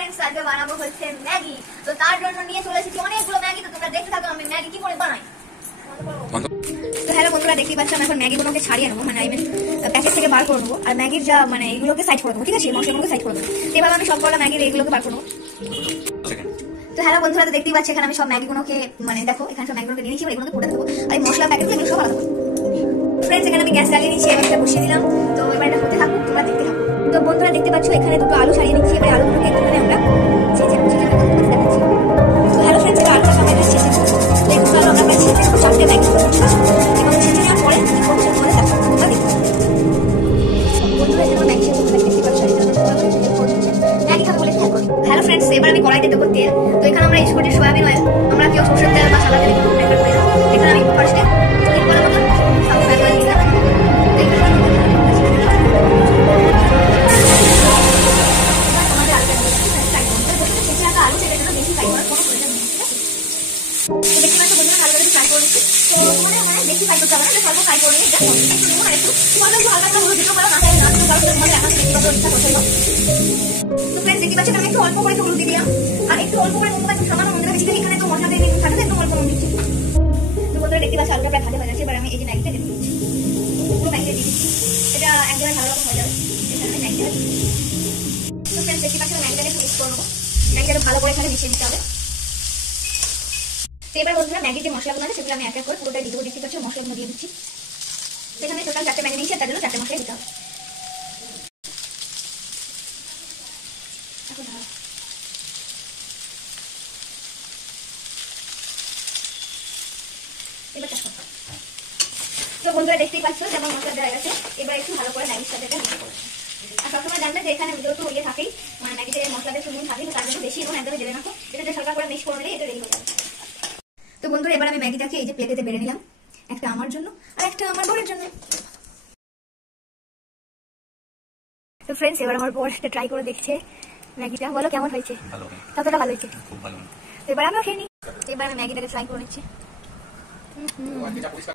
Friends আজকে বানাবো হচ্ছে ম্যাগি। তো তার জন্য নিয়ে চলে এসেছি অনেকগুলো ম্যাগি। তো তোমরা দেখতে থাকো আমি ম্যাগি কি করে বানাই। তো হ্যালো বন্ধুরা, দেখতেই পাচ্ছ আমি এখন ম্যাগিগুলোকে ছাড়িয়ে নেবো, মানে প্যাকেট থেকে বার করে নেবো আর ম্যাগির যা মানে এগুলোকে সাইড করে দেবো, ঠিক আছে, মশলাগুলোকে সাইড করে দেবো। এবার আমি সবকটা ম্যাগির এইগুলোকে বার করবো। তো হ্যালো বন্ধুরা, তো দেখতেই পাচ্ছি এখানে আমি সব ম্যাগিগুলোকে মানে দেখো এখানে সব ম্যাগিগুলোকে নিয়ে নিচ্ছি, এগুলোকে ফুটে দেবো আর এই মশলা প্যাকেট এগুলো সব আলাদা করবো। ফ্রেন্ডস এখানে আমি গ্যাস জ্বালিয়ে নিচ্ছি, এবার এটা বসিয়ে দিলাম। তো এবার এটা হতে থাকুক, তোমরা দেখতে থাকো। তো বন্ধুরা দেখতে পাচ্ছ এখানে দুটো আলু ছাড়িয়ে নিচ্ছি, এবার আলুগুলোকে একটুখানি আমরা দেখাচ্ছি। তো হ্যালো ফ্রেন্ডস, এবার আলুটা সবাই ছেঁচে নেবো। তো এই দুটো আলু আমরা ছেঁচে নেবো, চারটে ম্যাগি এবং ছেঁচে নেওয়ার পরে কি করছে তোমরা দেখো, তোমরা দেখো। বন্ধুরা যেন ম্যাগি শেষ করতে দেখতে পাচ্ছ ম্যাগি খাবো বলে খেয়াল করো। হ্যালো ফ্রেন্ডস, এবার আমি কড়াইতে দেবো তেল। তো এখানে আমরা ইউজ করছি সয়াবিন অয়েল, আমরা কেউ সরষের তেল বা সাদা তেল কিন্তু প্রেফার করি না। এখানে আমি ফার্স্টে তিন বড় মতন সানফ্লাওয়ার অয়েল দিলাম। আলু সেটা জন্য বেশি ফ্রাই করার কোনো প্রয়োজন নেই, ঠিক আছে। দেখতে পাচ্ছ বন্ধুরা ভালো করে ফ্রাই করে নিচ্ছি। তো মানে বেশি ফ্রাই করতে হবে না, স্বল্প ফ্রাই করে নিয়ে একটু নেবো না, একটু হালকা হলুদ দিতে পারো, না চাইলে না দিতে পারো, তোমাদের এখন ব্যক্তিগত ইচ্ছা করতে হবে। তো ফ্রেন্ডস দেখতে পাচ্ছেন আমি একটু অল্প করে হলুদ দিলাম আর একটু অল্প করে নুন একটু সামান্য নুন বেশি, এখানে তো মশলা দিয়ে থাকে একটু অল্প নুন দিচ্ছি। তো বন্ধুরা দেখতে পাচ্ছি আলুটা প্রায় ভাজা হয়ে গেছে, এবার আমি এই যে ম্যাগিটা দিয়ে দিচ্ছি, পুরো ম্যাগিটা দিয়ে দিচ্ছি। এটা একদমই ভালো রকম হয়ে যাবে, এখানে ম্যাগিটা। তো ফ্রেন্ডস দেখতে পাচ্ছেন ম্যাগিটাকে একটু মিক্স করে নেবো, ম্যাগিটাকে ভালো করে এখানে মিশিয়ে দিতে হবে। তো এবার বন্ধুরা ম্যাগির যে মশলাগুলো আছে সেগুলো আমি এক এক করে পুরোটাই দিয়ে দেবো। দেখতে পাচ্ছি মশলাগুলো দিয়ে দিচ্ছি। সেখানে টোটাল 4টে ম্যাগি নিয়েছি, তার জন্য 4টে মশলাই দিতে হবে। তো বন্ধুরা দেখতেই পাচ্ছ যেমন মশলা দেওয়া গেছে, এবার একটু ভালো করে ম্যাগির সাথে মিক্স করবো। আর সবসময় জানবে যে এখানে যেহেতু ইয়ে থাকেই, মানে ম্যাগিতে মশলাতে একটু নুন থাকে, তার জন্য বেশি নুন একদমই দেবে না। তো এটা হালকা করে মিক্স করে নিলে এটা রেডি হয়ে যাবে। তো বন্ধুরা এবার আমি ম্যাগিটাকে এই যে প্লেটেতে বেড়ে নিলাম, একটা আমার জন্য আর একটা আমার বোনের জন্য। তো ফ্রেন্ডস এবার আমার বোন একটা ট্রাই করে দেখছে ম্যাগিটা, বলো কেমন হয়েছে? কতটা ভালো হয়েছে? এবার আমিও খেয়ে নিই। এবার আমি ম্যাগিটাকে ট্রাই করে নিচ্ছি।